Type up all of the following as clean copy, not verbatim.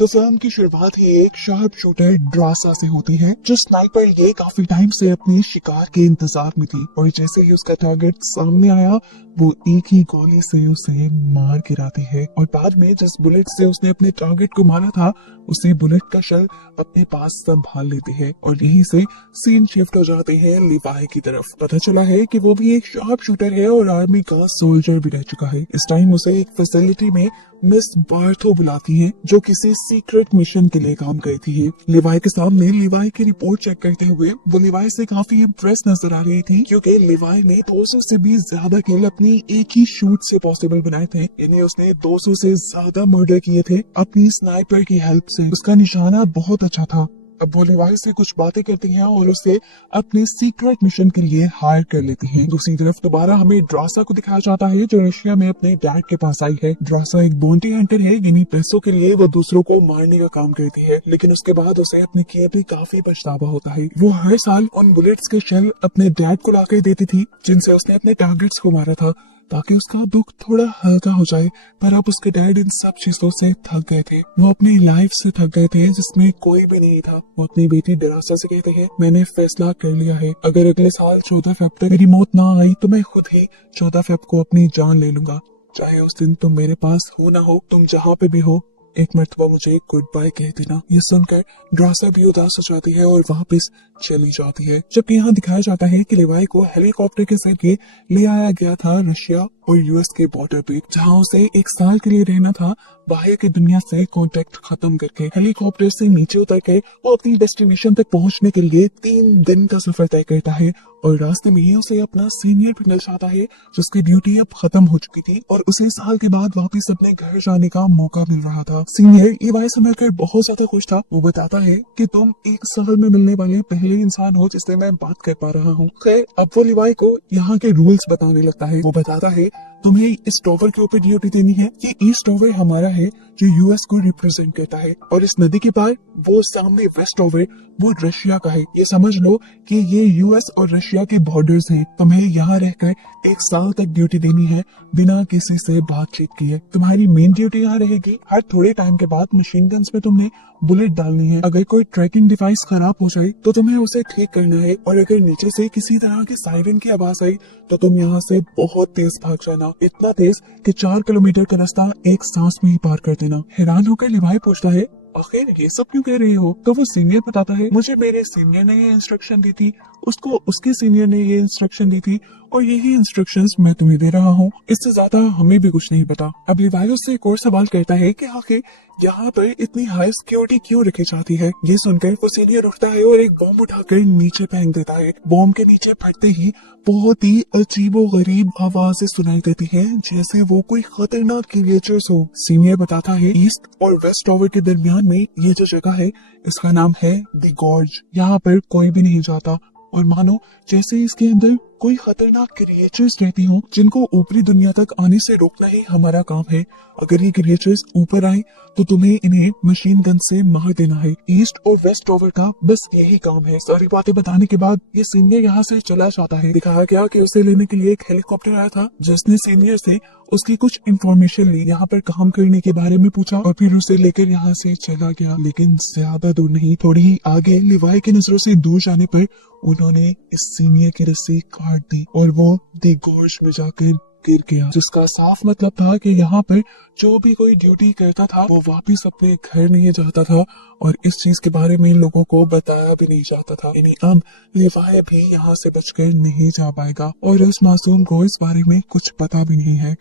तो फिल्म की शुरुआत ही एक शार्प शूटर ड्रासा से होती है, जो स्नाइपर ये काफी टाइम से अपने शिकार के इंतजार में थी और जैसे ही उसका टारगेट सामने आया वो एक ही गोली से उसे मार गिराती है और बाद में जिस बुलेट से उसने अपने टारगेट को मारा था उसे बुलेट का शेल अपने पास संभाल लेती है और यहीं से सीन शिफ्ट हो जाते हैं लिवाई की तरफ। पता चला है कि वो भी एक शार्प शूटर है और आर्मी का सोल्जर भी रह चुका है। इस टाइम उसे एक फैसिलिटी में मिस बार्थो बुलाती हैं, जो किसी सीक्रेट मिशन के लिए काम करती है। लिवाई के सामने लिवाई की रिपोर्ट चेक करते हुए वो लिवाई से काफी इम्प्रेस नजर आ रही थी, क्योंकि लिवाई ने 200 से भी ज्यादा किल अपनी एक ही शूट से पॉसिबल बनाए थे। यानी उसने 200 से ज्यादा मर्डर किए थे अपनी स्नाइपर की हेल्प से। उसका निशाना बहुत अच्छा था। अब वो लिवाई से कुछ बातें करती हैं और उसे अपने सीक्रेट मिशन के लिए हायर कर लेती हैं। दूसरी तरफ दोबारा हमें ड्रासा को दिखाया जाता है, जो रशिया में अपने डैड के पास आई है। ड्रासा एक बाउंटी हंटर है, यानी पैसों के लिए वो दूसरों को मारने का काम करती है, लेकिन उसके बाद उसे अपने किए भी काफी पछतावा होता है। वो हर साल उन बुलेट्स के शेल अपने डैड को लाकर देती थी जिनसे उसने अपने टारगेट्स को मारा था, ताकि उसका दुख थोड़ा हल्का हो जाए। पर अब उसके डैड इन सब चीजों से थक गए थे। वो अपनी लाइफ से थक गए थे जिसमें कोई भी नहीं था। वो अपनी बेटी ड्रासा से कहते हैं, मैंने फैसला कर लिया है, अगर अगले साल 14 फेब तक मेरी मौत ना आई तो मैं खुद ही 14 फेब को अपनी जान ले लूंगा। चाहे उस दिन तुम मेरे पास हो ना हो, तुम जहाँ पे भी हो, एक मर्तबा मुझे गुड बाय कह देना। ये सुनकर ड्रासा भी उदास हो जाती है और वापस चली जाती है। जबकि यहाँ दिखाया जाता है कि लिवाई को हेलीकॉप्टर के जरिए ले आया गया था रशिया और यूएस के बॉर्डर पे, जहाँ उसे एक साल के लिए रहना था बाहर की दुनिया से कांटेक्ट खत्म करके। हेलीकॉप्टर से नीचे उतर कर वो अपनी डेस्टिनेशन तक पहुंचने के लिए 3 दिन का सफर तय करता है और रास्ते में ही उसे अपना सीनियर भी मिल जाता है, जिसकी ड्यूटी अब खत्म हो चुकी थी और उसे साल के बाद वापस अपने घर जाने का मौका मिल रहा था। सीनियर लिवाई से मिलकर बहुत ज्यादा खुश था। वो बताता है कि तुम एक साल में मिलने वाले पहले इंसान हो जिससे मैं बात कर पा रहा हूँ। खैर, अब वो लिवाई को यहाँ के रूल्स बताने लगता है। वो बताता है, तुम्हें इस टॉवर के ऊपर ड्यूटी देनी है। ये ईस्ट टॉवर हमारा है जो यूएस को रिप्रेजेंट करता है, और इस नदी के पार वो सामने वेस्ट टॉवर वो रशिया का है। ये समझ लो कि ये यूएस और रशिया के बॉर्डर्स हैं। तुम्हें यहाँ रहकर 1 साल तक ड्यूटी देनी है बिना किसी से बातचीत किए। तुम्हारी मेन ड्यूटी यहाँ रहेगी, हर थोड़े टाइम के बाद मशीन गन्स में तुमने बुलेट डालनी है। अगर कोई ट्रैकिंग डिवाइस खराब हो जाए तो तुम्हें उसे ठीक करना है, और अगर नीचे से किसी तरह की सायरन की आवाज आई तो तुम यहाँ से बहुत तेज भाग जाना, इतना तेज कि 4 किलोमीटर का रास्ता एक सांस में ही पार कर देना। हैरान होकर लिवाई पूछता है, आखिर ये सब क्यों कह रही हो? तो वो सीनियर बताता है, मुझे मेरे सीनियर ने ये इंस्ट्रक्शन दी थी, उसको उसके सीनियर ने ये इंस्ट्रक्शन दी थी, और यही इंस्ट्रक्शंस मैं तुम्हें दे रहा हूँ। इससे ज्यादा हमें भी कुछ नहीं पता। अब लिवाई उससे एक और सवाल करता है कि आखिर यहाँ पर इतनी हाई सिक्योरिटी क्यों रखी जाती है? ये सुनकर वो सीनियर उठता है और एक बॉम्ब उठाकर नीचे फेंक देता है। बॉम्ब के नीचे फटते ही बहुत ही अजीबो गरीब आवाजें सुनाई देती हैं, जैसे वो कोई खतरनाक क्रिएचर्स हो। सीनियर बताता है, ईस्ट और वेस्ट टॉवर के दरमियान में ये जो जगह है इसका नाम है द गॉर्ज। यहाँ पर कोई भी नहीं जाता, और मानो जैसे इसके अंदर कोई खतरनाक क्रिएचर्स रहती हों, जिनको ऊपरी दुनिया तक आने से रोकना ही हमारा काम है। अगर ये क्रिएचर्स ऊपर आए तो तुम्हें इन्हें मशीन गन से मार देना है। ईस्ट और वेस्ट टॉवर का बस यही काम है। सारी बातें बताने के बाद ये सीनियर यहाँ से चला जाता है। दिखाया गया कि उसे लेने के लिए एक हेलीकॉप्टर आया था, जिसने सीनियर से उसकी कुछ इंफॉर्मेशन ली, यहाँ पर काम करने के बारे में पूछा और फिर उसे लेकर यहाँ से चला गया। लेकिन ज्यादा दूर नहीं, थोड़ी ही आगे लिवाई की नजरों से दूर जाने पर उन्होंने इस सीनियर की रस्सी काट दी और वो दी गोश में जाकर गिर गया, जिसका साफ मतलब था कि यहाँ पर जो भी कोई ड्यूटी करता था वो वापस अपने घर नहीं जाता था, और इस चीज के बारे में लोगों को बताया भी नहीं जाता था। यानी अब लिवाई भी यहाँ से बचकर नहीं जा पाएगा, और उस मासूम को इस बारे में कुछ पता भी नहीं है।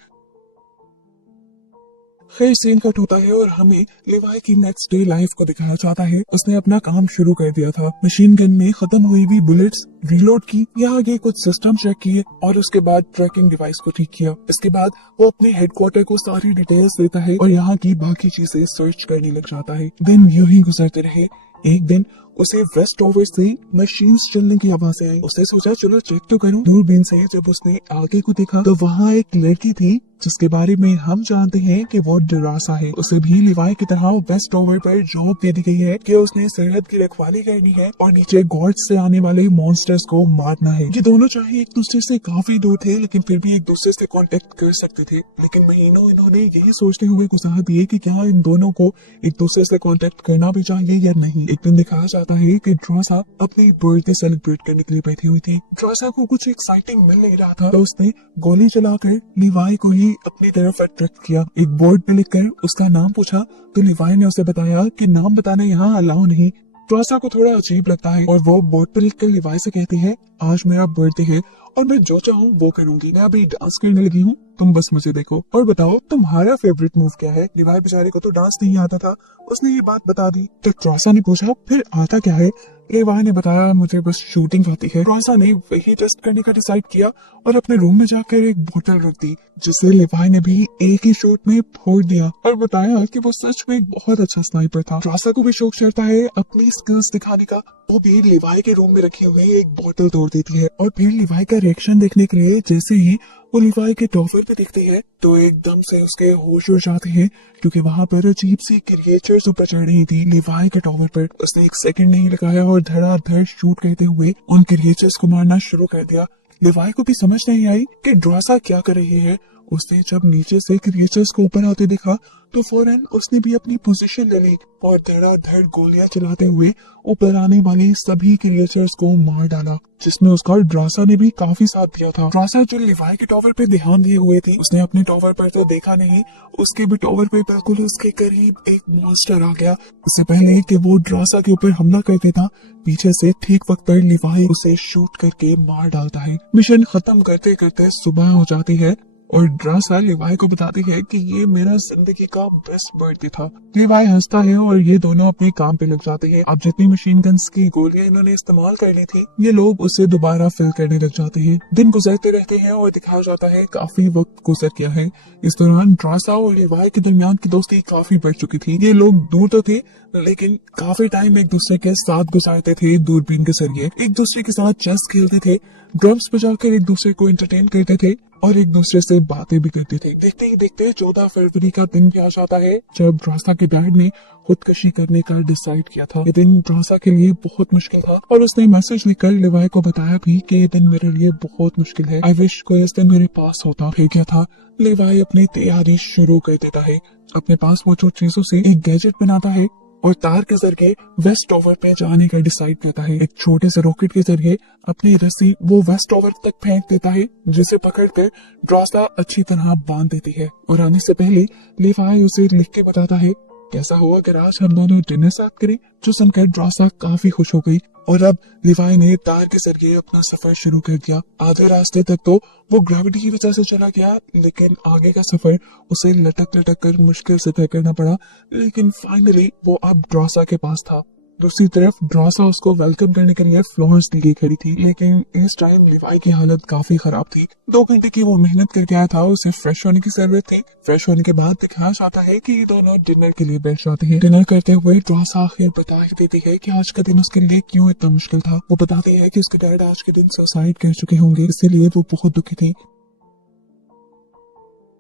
खैर, सीन कट होता है और हमें लिवाई की नेक्स्ट डे लाइफ को दिखाया जाता है। उसने अपना काम शुरू कर दिया था। मशीन गन में खत्म हुई हुई बुलेट्स रीलोड की, यहाँ आगे कुछ सिस्टम चेक किए और उसके बाद ट्रैकिंग डिवाइस को ठीक किया। इसके बाद वो अपने हेडक्वार्टर को सारी डिटेल्स देता है और यहाँ की बाकी चीजें सर्च करने लग जाता है। दिन यूं ही गुजरते रहे। एक दिन उसे वेस्ट टॉवर से मशीन्स चलने की आवाजें आई। उसने सोचा चलो चेक तो करूं। दूरबीन से जब उसने आगे को देखा तो वहाँ एक लड़की थी जिसके बारे में हम जानते हैं कि वो ड्रासा है। उसे भी लिवाई की तरह वेस्ट टॉवर पर जॉब दे दी गई है कि उसने सरहद की रखवाली करनी है और नीचे गॉड्स से आने वाले मॉन्स्टर्स को मारना है। ये दोनों चाहे एक दूसरे से काफी दूर थे लेकिन फिर भी एक दूसरे से कांटेक्ट कर सकते थे। लेकिन महीनों इन्होंने यही सोचते हुए गुजार दिए कि क्या इन दोनों को एक दूसरे से कांटेक्ट करना भी चाहिए या नहीं। एक दिन दिखाया जाता है कि ड्रासा अपनी बर्थडे सेलिब्रेट करने के लिए बैठी हुई थी। ड्रासा को कुछ एक्साइटिंग मिल नहीं रहा था तो उसने गोली चलाकर लिवाई को ही अपनी तरफ अट्रैक्ट किया। एक बोर्ड पे लिखकर उसका नाम पूछा तो लिवाई ने उसे बताया कि नाम बताना यहाँ अलाउ नहीं। ड्रासा को थोड़ा अजीब लगता है और वो बोर्ड पर लिखकर लिवाई से कहती है आज मेरा बर्थडे है और मैं जो चाहूँ वो करूंगी। मैं अभी डांस करने लगी हूँ, तुम बस मुझे देखो और बताओ तुम्हारा फेवरेट मूव क्या है। लिवाई बेचारे को तो डांस नहीं आता था, उसने ये बात बता दी। तो ड्रासा ने पूछा फिर आता क्या है। लिवाई ने बताया मुझे बस शूटिंग आती है। ड्रासा ने वही टेस्ट करने का डिसाइड किया और अपने रूम में जाकर एक बोतल रख दी जिसे लिवाई ने भी एक ही शॉट में फोड़ दिया और बताया कि वो सच में एक बहुत अच्छा स्नाइपर था। ड्रासा को भी शौक चढ़ता है अपनी स्किल्स दिखाने का। वो भी लिवाई के रूम में रखी हुई एक बोतल तोड़ देती है और फिर लिवाई का रिएक्शन देखने के लिए जैसे ही वो लिवाई के टॉवर पे दिखती है तो एकदम से उसके होश उड़ जाते हैं क्योंकि वहाँ पर अजीब सी क्रिएचर्स ऊपर चढ़ रही थी लिवाई के टॉवर पर। उसने एक सेकंड नहीं लगाया और धड़ाधड़ शूट करते हुए उन क्रिएचर्स को मारना शुरू कर दिया। लिवाई को भी समझ नहीं आई कि ड्रासा क्या कर रही है। उसने जब नीचे से क्रिएचर्स को ऊपर आते देखा तो फौरन उसने भी अपनी पोजीशन ले ली और धड़ाधड़ गोलियां चलाते हुए ऊपर आने वाले सभी क्रिएचर्स को मार डाला, जिसमें उसका ड्रासा ने भी काफी साथ दिया था। ड्रासा जो लिवाई के टॉवर पे ध्यान दिए हुए थी, उसने अपने टॉवर पर तो देखा नहीं, उसके भी टॉवर पे बिल्कुल उसके करीब एक मॉन्स्टर आ गया। इससे पहले कि वो ड्रासा के ऊपर हमला कर देता, पीछे से ठीक वक्त पर लिवाई उसे शूट करके मार डालता है। मिशन खत्म करते करते सुबह हो जाती है और ड्रासा लिवाई को बताती है कि ये मेरा जिंदगी का बेस्ट बर्थडे था। लिवाई हंसता है और ये दोनों अपने काम पे लग जाते हैं। अब जितनी मशीन गन्स की गोलियां इन्होंने इस्तेमाल कर ली थी, ये लोग उसे दोबारा फिल करने लग जाते हैं। दिन गुजरते रहते हैं और दिखाया जाता है काफी वक्त गुजर गया है। इस दौरान ड्रासा और लिवाई के दरमियान की दोस्ती काफी बढ़ चुकी थी। ये लोग दूर तो थे लेकिन काफी टाइम एक दूसरे के साथ गुजारते थे। दूरबीन के जरिए एक दूसरे के साथ चेस खेलते थे, ड्रम्स बजाकर एक दूसरे को एंटरटेन करते थे और एक दूसरे से बातें भी करते थे। देखते ही देखते 14 फरवरी का दिन भी आ जाता है जब ड्रासा के डैड ने खुदकशी करने का डिसाइड किया था। ये दिन ड्रासा के लिए बहुत मुश्किल था और उसने मैसेज लिखकर लिवाई को बताया भी कि ये दिन मेरे लिए बहुत मुश्किल है। आई विश कोई इस दिन मेरे पास होता। फिर क्या था, लिवाई अपनी तैयारी शुरू कर देता है। अपने पास मौजूद चीजों से एक गैजेट बनाता है और तार के जरिए वेस्ट टॉवर पे जाने का डिसाइड करता है। एक छोटे से रॉकेट के जरिए अपनी रस्सी वो वेस्ट टॉवर तक फेंक देता है, जिसे पकड़कर ड्रासा अच्छी तरह बांध देती है और आने से पहले लिवाई उसे लिख के बताता है कैसा हुआ अगर आज हम दोनों डिनर साथ करें। जो सुनकर ड्रासा काफी खुश हो गई और अब लिवाई ने तार के जरिए अपना सफर शुरू कर दिया। आधे रास्ते तक तो वो ग्रेविटी की वजह से चला गया, लेकिन आगे का सफर उसे लटक लटक कर मुश्किल से तय करना पड़ा। लेकिन फाइनली वो अब ड्रासा के पास था। दूसरी तरफ ड्रासा उसको वेलकम करने के लिए फ्लोरेंस दी खड़ी थी, लेकिन इस टाइम लिवाई की हालत काफी खराब थी। 2 घंटे की वो मेहनत करके आया था, उसे फ्रेश होने की जरूरत थी। फ्रेश होने के बाद दिखाया जाता है कि ये दोनों डिनर के लिए बैठ जाते हैं। डिनर करते हुए ड्रासा आखिर बता ही देती है कि आज का दिन उसके लिए क्यों इतना मुश्किल था। वो बताती है कि उसके डैड आज के दिन सुसाइड कर चुके होंगे, इसीलिए वो बहुत दुखी थी।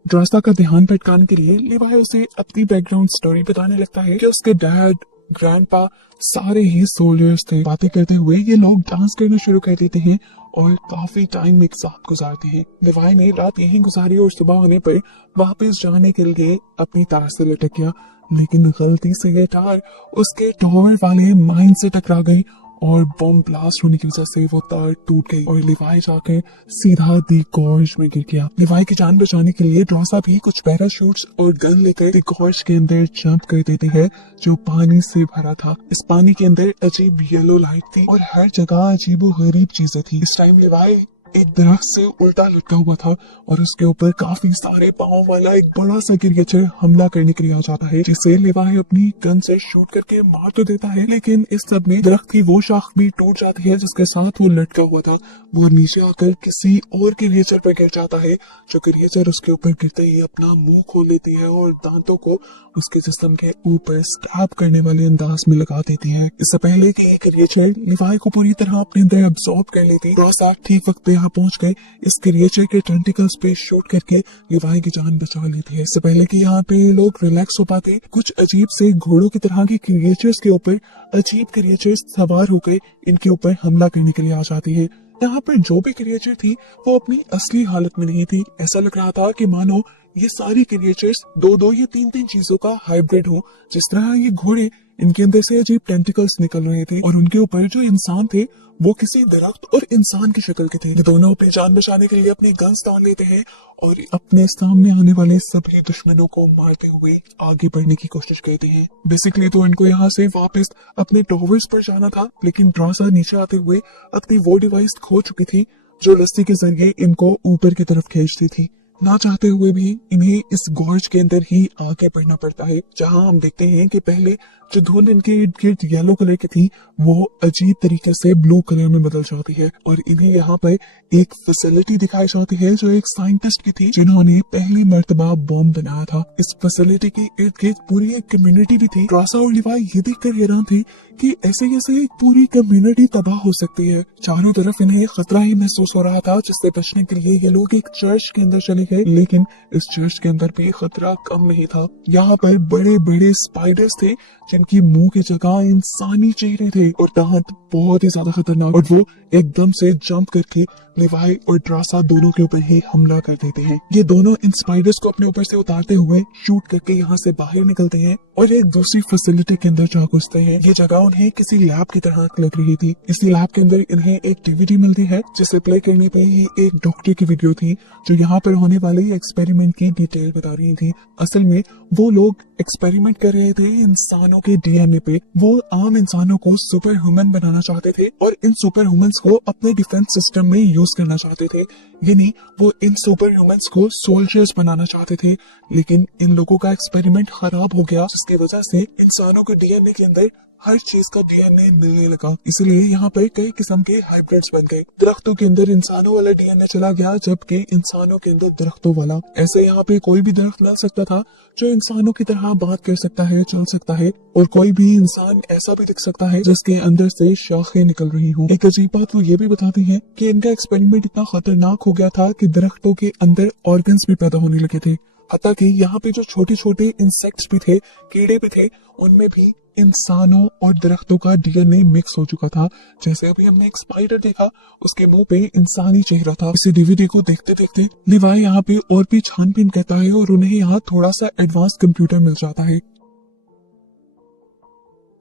ड्रासा का ध्यान भटकाने के लिए लिवाई उसे अपनी बैकग्राउंड स्टोरी बताने लगता है कि उसके डैड, ग्रैंडपा सारे ही सोल्जर्स थे। बातें करते हुए ये लोग डांस करना शुरू कर देते हैं और काफी टाइम एक साथ गुजारते हैं। लिवाई ने रात यहीं गुजारी और सुबह होने पर वापस जाने के लिए अपनी तार से लटक गया, लेकिन गलती से ये तार उसके टॉवर वाले माइन से टकरा गई और बम ब्लास्ट होने की वजह से वो तार टूट गई और लिवाई जाकर सीधा दी गॉर्ज में गिर गया। लिवाई की जान बचाने के लिए ड्रासा भी कुछ पैराशूट्स और गन लेकर दी गॉर्ज के अंदर जंप कर देती है, जो पानी से भरा था। इस पानी के अंदर अजीब येलो लाइट थी और हर जगह अजीब गरीब चीजें थी। इस टाइम लिवाई एक दरख्त से उल्टा लटका हुआ था और उसके ऊपर काफी सारे पाँव वाला एक बड़ा सा क्रिएचर हमला करने के लिए आ जाता है, जिसे लिवाई अपनी गन से शूट करके मार तो देता है, लेकिन इस सब में दरख्त की वो शाख भी टूट जाती है जिसके साथ वो लटका हुआ था। वो नीचे आकर किसी और क्रिएचर पर गिर जाता है, जो क्रिएचर उसके ऊपर गिरते ही अपना मुंह खोल लेती है और दांतों को उसके जिस्म के ऊपर स्टैब करने वाले अंदाज में लगा देती है। इससे पहले कि एक क्रिएचर लिवाई को पूरी तरह अपने अंदर अब्सॉर्ब कर लेती, ड्रासा ठीक वक्त पे यहाँ पहुंच गए इस क्रिएचर के टेंटिकल्स पे शूट करके लिवाई की जान बचा लेती है। इससे पहले कि यहाँ पे लोग रिलैक्स हो पाते, कुछ अजीब से घोड़ों की तरह के क्रिएचर्स के ऊपर अजीब क्रिएचर्स सवार होकर इनके ऊपर हमला करने के लिए आ जाती है। यहाँ पर जो भी क्रिएचर थी वो अपनी असली हालत में नहीं थी। ऐसा लग रहा था कि मानो ये सारी क्रिएचर्स दो या तीन चीजों का हाइब्रिड हो। जिस तरह ये घोड़े, इनके अंदर से अजीब टेंटिकल्स निकल रहे थे और उनके ऊपर जो इंसान थे वो किसी दरख्त और इंसान की शक्ल के थे। ये दोनों अपनी जान बचाने के लिए अपनी गन्स तान लेते हैं और अपने सामने आने वाले सभी दुश्मनों को मारते हुए आगे बढ़ने की कोशिश करते हैं। बेसिकली तो इनको यहाँ से वापस अपने टॉवर्स पर जाना था, लेकिन ड्रासा नीचे आते हुए अपनी वो डिवाइस खो चुकी थी जो रस्सी के जरिए इनको ऊपर की तरफ खींचती थी। ना चाहते हुए भी इन्हें इस गॉर्ज के अंदर ही आगे बढ़ना पड़ता है, जहां हम देखते हैं कि पहले जो धुंध इनके इर्द गिर्द येलो कलर की थी वो अजीब तरीके से ब्लू कलर में बदल जाती है और इन्हें यहाँ पर एक फैसिलिटी दिखाई जाती है जो एक साइंटिस्ट की थी जिन्होंने पहली मर्तबा बॉम्ब बनाया था। इस फैसिलिटी के इर्द गिर्द पूरी एक कम्युनिटी भी थी। ड्रासा और लिवाई ये देखकर हैरान थे कि ऐसे कैसे एक पूरी कम्युनिटी तबाह हो सकती है। चारों तरफ इन्हें खतरा ही महसूस हो रहा था, जिससे बचने के लिए ये लोग एक चर्च के अंदर चले गए, लेकिन इस चर्च के अंदर भी खतरा कम नहीं था। यहाँ पर बड़े बड़े स्पाइडर्स थे जिनकी मुंह की जगह इंसानी चेहरे थे और दांत बहुत ही ज्यादा खतरनाक, और वो एकदम से जंप करके लिवाई और ड्रासा दोनों के ऊपर ही हमला कर देते हैं। ये दोनों इन स्पाइडर्स को अपने ऊपर से उतारते हुए शूट करके यहाँ से बाहर निकलते हैं और एक दूसरी फैसिलिटी के अंदर जा घुसते हैं। ये जगह उन्हें किसी लैब की तरह लग रही थी। इसी लैब के अंदर इन्हें एक डीवीडी मिलती है जिसे प्ले करने पे ही एक डॉक्टर की वीडियो थी जो यहाँ पर होने वाले एक्सपेरिमेंट की डिटेल बता रही थी। असल में वो लोग एक्सपेरिमेंट कर रहे थे इंसानों के डीएनए पे। वो आम इंसानों को सुपर ह्यूमन बनाना चाहते थे और इन सुपर ह्यूमंस को अपने डिफेंस सिस्टम में यूज करना चाहते थे, यानी वो इन सुपर ह्यूमंस को सोल्जर्स बनाना चाहते थे। लेकिन इन लोगों का एक्सपेरिमेंट खराब हो गया, जिसकी वजह से इंसानों के डीएनए के अंदर हर चीज का डीएनए मिलने लगा। इसलिए यहाँ पर कई किस्म के हाइब्रिड्स बन गए। दरख्तों के अंदर इंसानों वाला डीएनए चला गया, जबकि इंसानों के अंदर दरख्तों वाला। ऐसे यहाँ पे कोई भी दरख्त मिल सकता था जो इंसानों की तरह बात कर सकता है, चल सकता है, और कोई भी इंसान ऐसा भी दिख सकता है जिसके अंदर से शाखें निकल रही हों। एक अजीब बात वो ये भी बताती है कि इनका एक्सपेरिमेंट इतना खतरनाक हो गया था कि दरख्तों के अंदर ऑर्गन्स भी पैदा होने लगे थे। हत्ता कि यहाँ पे जो छोटे छोटे इंसेक्ट्स भी थे, कीड़े भी थे, उनमें भी इंसानों और दरख्तों का डीएनए मिक्स हो चुका था। जैसे अभी हमने एक स्पाइडर देखा, उसके मुंह पे इंसानी चेहरा था। इसे डीवीडी को देखते देखते लिवाई यहाँ पे और भी छानबीन करता है और उन्हें यहाँ थोड़ा सा एडवांस कंप्यूटर मिल जाता है।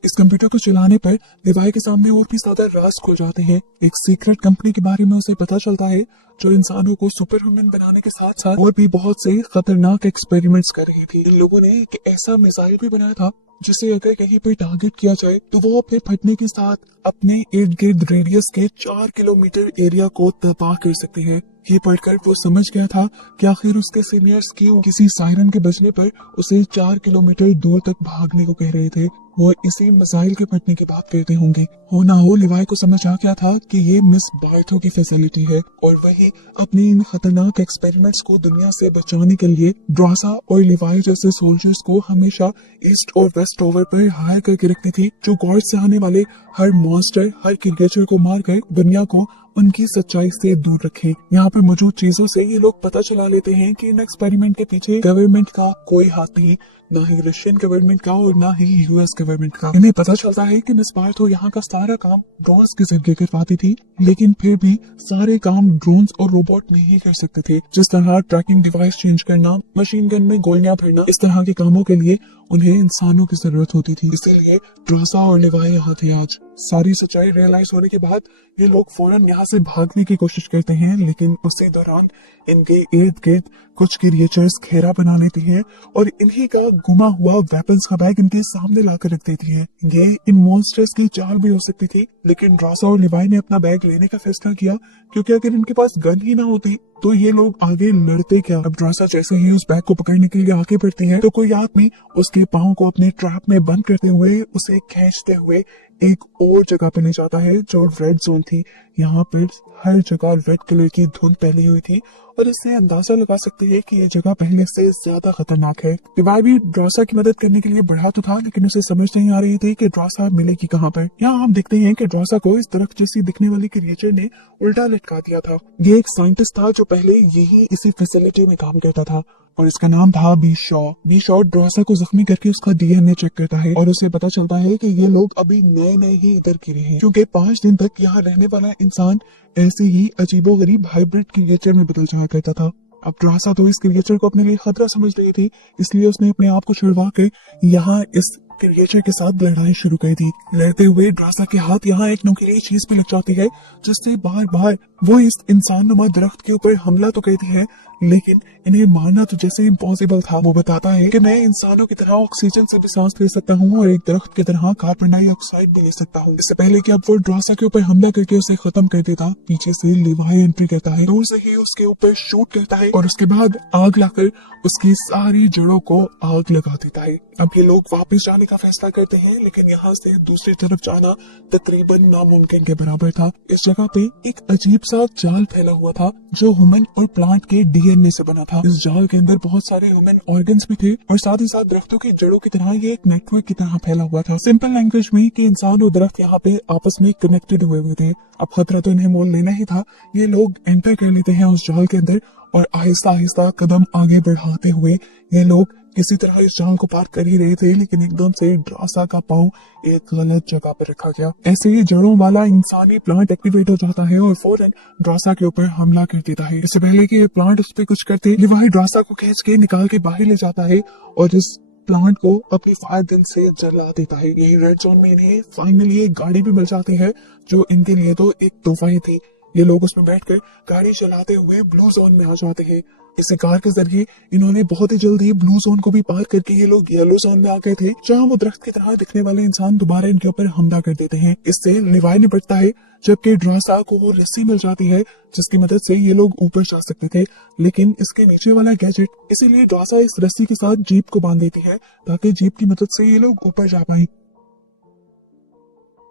इस कंप्यूटर को चलाने पर लिवाई के सामने और भी ज्यादा राज खुल जाते हैं। एक सीक्रेट कंपनी के बारे में उसे पता चलता है जो इंसानों को सुपर ह्यूमन बनाने के साथ साथ और भी बहुत से खतरनाक एक्सपेरिमेंट्स कर रही थी। इन लोगों ने एक ऐसा मिसाइल भी बनाया था जिसे अगर कहीं पर टारगेट किया जाए तो वो अपने फटने के साथ अपने इर्द गिर्द रेडियस के 4 किलोमीटर एरिया को तबाह कर सकती है। ये पढ़कर वो समझ गया था कि आखिर उसके सीनियर्स क्यों किसी सायरन के बजने पर उसे 4 किलोमीटर दूर तक भागने को कह रहे थे। वो इसी मिसाइल के फटने की बात करते होंगे। हो ना हो लिवाई को समझ आ गया था कि ये मिस बार्थो की फैसिलिटी है और वही अपने इन खतरनाक एक्सपेरिमेंट्स को दुनिया से बचाने के लिए ड्रासा और लिवाई जैसे सोल्जर्स को हमेशा ईस्ट और वेस्ट ओवर पर हायर करके रखती थी, जो गॉड से आने वाले हर मॉन्स्टर, हर क्रिएचर को मारकर दुनिया को उनकी सच्चाई से दूर रखें। यहाँ पर मौजूद चीजों से ये लोग पता चला लेते हैं कि इन एक्सपेरिमेंट के पीछे गवर्नमेंट का कोई हाथ नहीं, ना ही रशियन गवर्नमेंट का और ना ही यूएस गवर्नमेंट का। इन्हें पता चलता है कि मिस बार्थो यहाँ का सारा काम ड्रोन्स के जरिए करवाती थी, लेकिन फिर भी सारे काम ड्रोन्स और रोबोट नहीं कर सकते थे। जिस तरह ट्रैकिंग डिवाइस चेंज करना, मशीन गन में गोलियां भरना, इस तरह के कामों के लिए उन्हें इंसानों की जरूरत होती थी। इसीलिए ड्रासा और लिवाई यहाँ थे आज। सारी सच्चाई रियलाइज होने के बाद ये लोग फौरन यहाँ से भागने की कोशिश करते हैं, लेकिन उसी दौरान इनके इर्द गिर्द कुछ क्रिएचर्स घेरा बना लेती हैं और इन्हीं का गुमा हुआ वेपन्स का बैग इनके सामने लाकर रख देती है। ये इन मॉन्स्टर्स की चाल भी हो सकती थी, लेकिन ड्रासा और लिवाई ने अपना बैग लेने का फैसला किया, क्योंकि अगर इनके पास गन ही ना होती तो ये लोग आगे लड़ते क्या। अब ड्रासा जैसे ही उस बैग को पकड़ने के लिए आगे बढ़ती है तो कोई आदमी उसके पाँव को अपने ट्रैप में बंद करते हुए उसे खींचते हुए एक और जगह पे ले जाता है जो रेड जोन थी। यहाँ पर हर जगह रेड कलर की धुंध फैली हुई थी और इससे अंदाजा लगा सकते हैं कि ये जगह पहले से ज्यादा खतरनाक है। लिवाई भी ड्रासा की मदद करने के लिए बढ़ा तो था, लेकिन उसे समझ नहीं आ रही थी कि ड्रासा मिलेगी कहाँ पर। यहाँ हम देखते हैं कि ड्रासा को इस दरख्त जैसी दिखने वाली क्रिएचर ने उल्टा लटका दिया था। ये एक साइंटिस्ट था जो पहले यही इसी फैसिलिटी में काम करता था और इसका नाम था बी शॉ। बी शॉ ड्रासा को जख्मी करके उसका डीएनए चेक करता है और उसे पता चलता है कि ये लोग अभी नए नए ही इधर गिरे हैं, क्योंकि 5 दिन तक यहाँ रहने वाला इंसान ऐसे ही अजीबोगरीब हाइब्रिड क्रिएचर में बदल जाया करता था। अब ड्रासा तो इस क्रिएचर को अपने लिए खतरा समझ रही थी, इसलिए उसने अपने आप को छुड़वा के यहाँ इस क्रिएचर के साथ लड़ाई शुरू कर दी। लड़ते हुए ड्रासा के हाथ यहाँ एक नुकीली चीज पे लग जाती है, जिससे बार बार वो इस इंसान नुमा दरख्त के ऊपर हमला तो करती है, लेकिन इन्हें मारना तो जैसे इम्पॉसिबल था। वो बताता है कि मैं इंसानों की तरह ऑक्सीजन से भी सांस ले सकता हूँ और एक दरख्त की तरह कार्बन डाइऑक्साइड भी ले सकता हूँ। इससे पहले कि अब वो ड्रासा के ऊपर हमला करके उसे खत्म कर देता, पीछे से लिवाई एंट्री करता है, दूर से ही उसके ऊपर शूट करता है और उसके बाद आग लाकर उसकी सारी जड़ों को आग लगा देता है। अब ये लोग वापस जाने का फैसला करते हैं, लेकिन यहाँ से दूसरी तरफ जाना तकरीबन नामुमकिन के बराबर था। इस जगह पे एक अजीब सा जाल फैला हुआ था जो ह्यूमन और प्लांट के डीएनए से बना था। इस जाल के अंदर बहुत सारे ह्यूमन ऑर्गन्स भी थे और साथ ही साथ दरख्तों की जड़ों की तरह ये एक नेटवर्क की तरह फैला हुआ था। सिंपल लैंग्वेज में कि इंसान और दरख्त यहाँ पे आपस में कनेक्टेड हुए थे। अब खतरा तो इन्हें मोल लेना ही था। ये लोग एंटर कर लेते हैं उस जाल के अंदर और आहिस्ता आहिस्ता कदम आगे बढ़ाते हुए ये लोग किसी तरह इस जाल को पार कर ही रहे थे, लेकिन एकदम से ड्रासा का पाँव एक गलत जगह पर रखा गया। ऐसे ही जड़ों वाला इंसानी प्लांट एक्टिवेट हो जाता है और फौरन ड्रासा के ऊपर हमला कर देता है। इससे पहले कि प्लांट उस पर कुछ करते, लिवाई ड्रासा को खींच के निकाल के बाहर ले जाता है और इस प्लांट को अपनी फायर गन से जला देता है। यही रेड जोन में इन्हें फाइनली एक गाड़ी भी मिल जाती है जो इनके लिए तो एक तोहफा ही थी। ये लोग उसमें बैठकर गाड़ी चलाते हुए ब्लू जोन में आ जाते हैं। इस कार के जरिए इन्होंने बहुत ही जल्दी ब्लू जोन को भी पार करके ये लोग येलो जोन में आ गए थे, जहाँ वो दरख्त की तरह दिखने वाले इंसान दोबारा इनके ऊपर हमला कर देते हैं। इससे लिवाई निपटता है, जबकि ड्रासा को वो रस्सी मिल जाती है जिसकी मदद से ये लोग ऊपर जा सकते थे, लेकिन इसके नीचे वाला गैजेट, इसीलिए ड्रासा इस रस्सी के साथ जीप को बांध देती है ताकि जीप की मदद से ये लोग ऊपर जा पाए।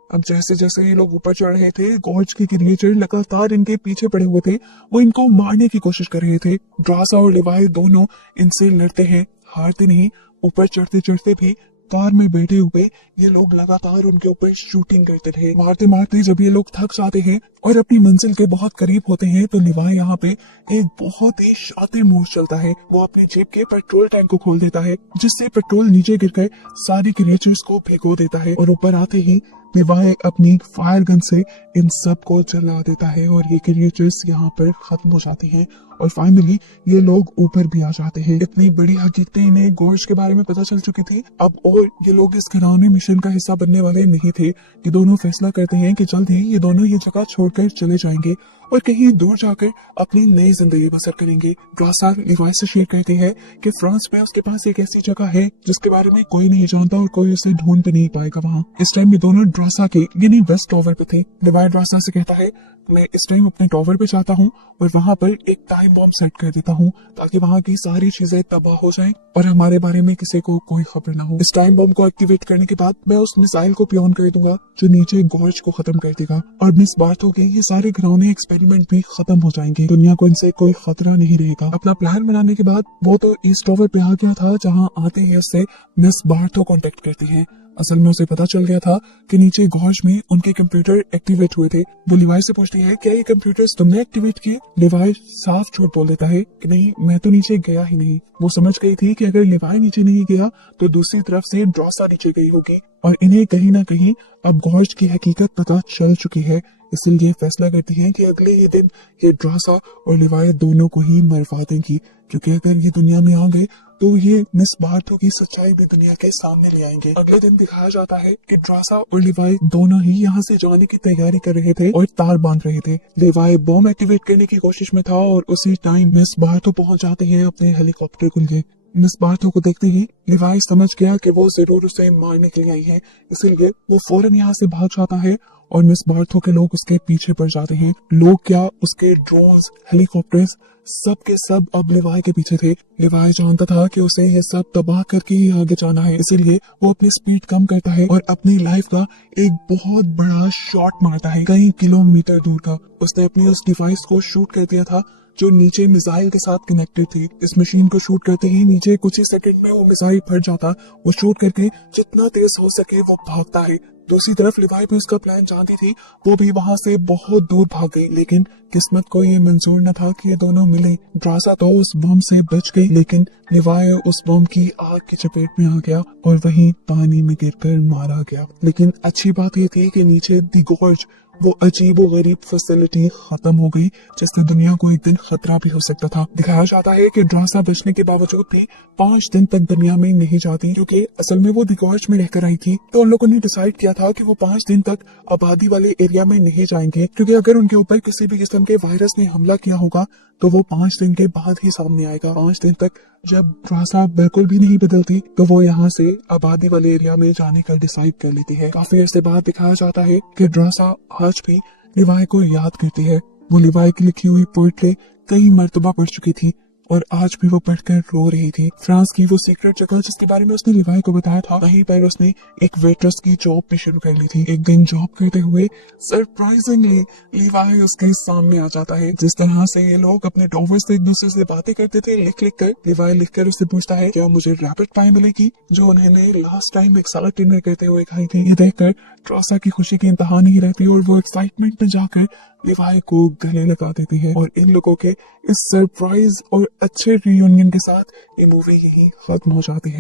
अब जैसे जैसे ये लोग ऊपर चढ़ रहे थे, गॉर्ज के क्रिएचर लगातार इनके पीछे पड़े हुए थे। वो इनको मारने की कोशिश कर रहे थे। ड्रासा और लिवाई दोनों इनसे लड़ते हैं, हारते नहीं। ऊपर चढ़ते चढ़ते भी कार में बैठे हुए ये लोग लगातार उनके ऊपर शूटिंग करते थे। मारते मारते जब ये लोग थक जाते हैं और अपनी मंजिल के बहुत करीब होते हैं, तो लिवाई यहाँ पे एक बहुत ही शातिर मूव चलता है। वो अपनी जेब के पेट्रोल टैंक को खोल देता है, जिससे पेट्रोल नीचे गिरकर सारी क्रिएचर्स को भिगो देता है और ऊपर आते ही लिवाई अपनी फायर गन से इन सब को जला देता है और ये क्रिएचर्स यहाँ पर खत्म हो जाती हैं और फाइनली ये लोग ऊपर भी आ जाते हैं। इतनी बड़ी हकीकतें इन्हें गोश्त के बारे में पता चल चुकी थी अब, और ये लोग इस घिनौने मिशन का हिस्सा बनने वाले नहीं थे। ये दोनों फैसला करते हैं कि जल्द ही ये दोनों ये जगह छोड़कर चले जाएंगे और कहीं दूर जाकर अपनी नई जिंदगी बसर करेंगे। ड्रासा लिवाई से शेयर करते हैं कि फ्रांस में उसके पास एक ऐसी जगह है जिसके बारे में कोई नहीं जानता और कोई उसे ढूंढ भी नहीं पाएगा वहाँ। इस टाइम में दोनों ड्रासा के यानी वेस्ट टॉवर पे थे। लिवाई ड्रासा से कहता है, मैं इस टाइम अपने टॉवर पे जाता हूँ और वहाँ पर एक टाइम बॉम्ब सेट कर देता हूँ ताकि वहाँ की सारी चीजें तबाह हो जाएं और हमारे बारे में किसी को कोई खबर ना हो। इस टाइम बॉम्ब को एक्टिवेट करने के बाद मैं उस मिसाइल को पियोन कर दूंगा जो नीचे गॉर्ज को खत्म कर देगा और मिस बार्थो के ये सारे घिनौने एक्सपेरिमेंट भी खत्म हो जाएंगे। दुनिया को इनसे कोई खतरा नहीं रहेगा। अपना प्लान बनाने के बाद वो तो ईस्ट टॉवर पे आ गया था, जहाँ आते ही उससे मिस बार्थो कांटेक्ट करती है। असल में उसे पता चल गया था कि नीचे गॉर्ज में उनके कंप्यूटर एक्टिवेट हुए थे। वो लिवाई से पूछती है, क्या ये कंप्यूटर्स तुमने एक्टिवेट किए? लिवाई साफ झूठ बोल देता है कि नहीं, मैं तो नीचे गया ही नहीं। वो समझ गई थी कि अगर लिवाई नीचे नहीं गया तो दूसरी तरफ से ड्रासा नीचे गई होगी और इन्हें कहीं ना कहीं अब गॉर्ज की हकीकत पता चल चुकी है। इसलिए फैसला करती हैं कि अगले ही दिन ये ड्रासा और लिवाई दोनों को ही मरवा देंगी, क्योंकि अगर ये दुनिया में आ गए तो ये मिस बार्थो की सच्चाई भी दुनिया के सामने ले आएंगे। अगले दिन दिखाया जाता है कि ड्रासा और लिवाई दोनों ही यहाँ से जाने की तैयारी कर रहे थे और तार बांध रहे थे। लिवाई बॉम्ब एक्टिवेट करने की कोशिश में था और उसी टाइम मिस बार्थो पहुंच जाते हैं अपने हेलीकॉप्टर को लिए। मिस बार्थो को देखते ही लिवाई समझ गया कि वो जरूर उसे मारने के लिए आई है, इसीलिए वो फौरन यहाँ से भाग जाता है और मिस बार्थो के लोग उसके पीछे पड़ जाते हैं। लोग क्या, उसके ड्रोन्स, हेलीकॉप्टर्स सब के सब अब लिवाई के पीछे थे। लिवाई जानता था कि उसे ये सब तबाह करके ही आगे जाना है, इसीलिए वो अपनी स्पीड कम करता है और अपनी लाइफ का एक बहुत बड़ा शॉट मारता है कई किलोमीटर दूर का। उसने अपनी उस डिवाइस को शूट कर दिया था जो नीचे मिसाइल के साथ कनेक्टेड थी। इस मशीन को शूट करते ही नीचे कुछ ही सेकंड में वो मिसाइल फट जाता। वो शूट करके जितना तेज हो सके वो भागता है। दूसरी तरफ लिवाई भी उसका प्लान जानती थी, वो भी वहां से बहुत दूर भाग गई, लेकिन किस्मत को ये मंजूर न था कि ये दोनों मिले। ड्रासा तो उस बम से बच गई, लेकिन लिवाई उस बम की आग की चपेट में आ गया और वहीं पानी में गिरकर मारा गया। लेकिन अच्छी बात ये थी कि नीचे दी गोर्ज, वो अजीब और गरीब फैसिलिटी खत्म हो गई जिससे दुनिया को एक दिन खतरा भी हो सकता था। दिखाया जाता है कि ड्रासा बचने के बावजूद भी 5 दिन तक दुनिया में नहीं जाती, क्योंकि असल में वो दिगॉर्ज में रहकर आई थी। तो उन लोगों ने डिसाइड किया था कि वो 5 दिन तक आबादी वाले एरिया में नहीं जाएंगे, क्योंकि अगर उनके ऊपर किसी भी किस्म के वायरस ने हमला किया होगा तो वो 5 दिन के बाद ही सामने आएगा। 5 दिन तक जब ड्रासा बिल्कुल भी नहीं बदलती तो वो यहाँ से आबादी वाले एरिया में जाने का डिसाइड कर लेती है। काफी अर्से बाद दिखाया जाता है कि ड्रासा आज भी लिवाई को याद करती है। वो लिवाई की लिखी हुई पोइट्री कई मर्तबा पढ़ चुकी थी और आज भी वो पढ़कर रो रही थी। फ्रांस की वो सीक्रेट जगह जिसके बारे में उसने लिवाई को बताया था, वहीं पर उसने एक वेट्रेस की जॉब भी शुरू कर ली थी। एक दिन जॉब करते हुए सरप्राइजिंगली लिवाई उसके सामने आ जाता है। जिस तरह से ये लोग अपने टॉवर्स से एक दूसरे से बातें करते थे लिख लिख कर, लिवाई लिख कर उससे पूछता है क्या मुझे रैपिड पाई मिलेगी, जो उन्होंने लास्ट टाइम एक साल डिनर करते हुए खाई थी। ये देखकर ट्रॉसा की खुशी की इंतहा नहीं रहती और वो एक्साइटमेंट में जाकर लिवाई को गले लगा देती है। और इन लोगों के इस सरप्राइज और अच्छे रियूनियन के साथ ये मूवी यही खत्म हो जाती है।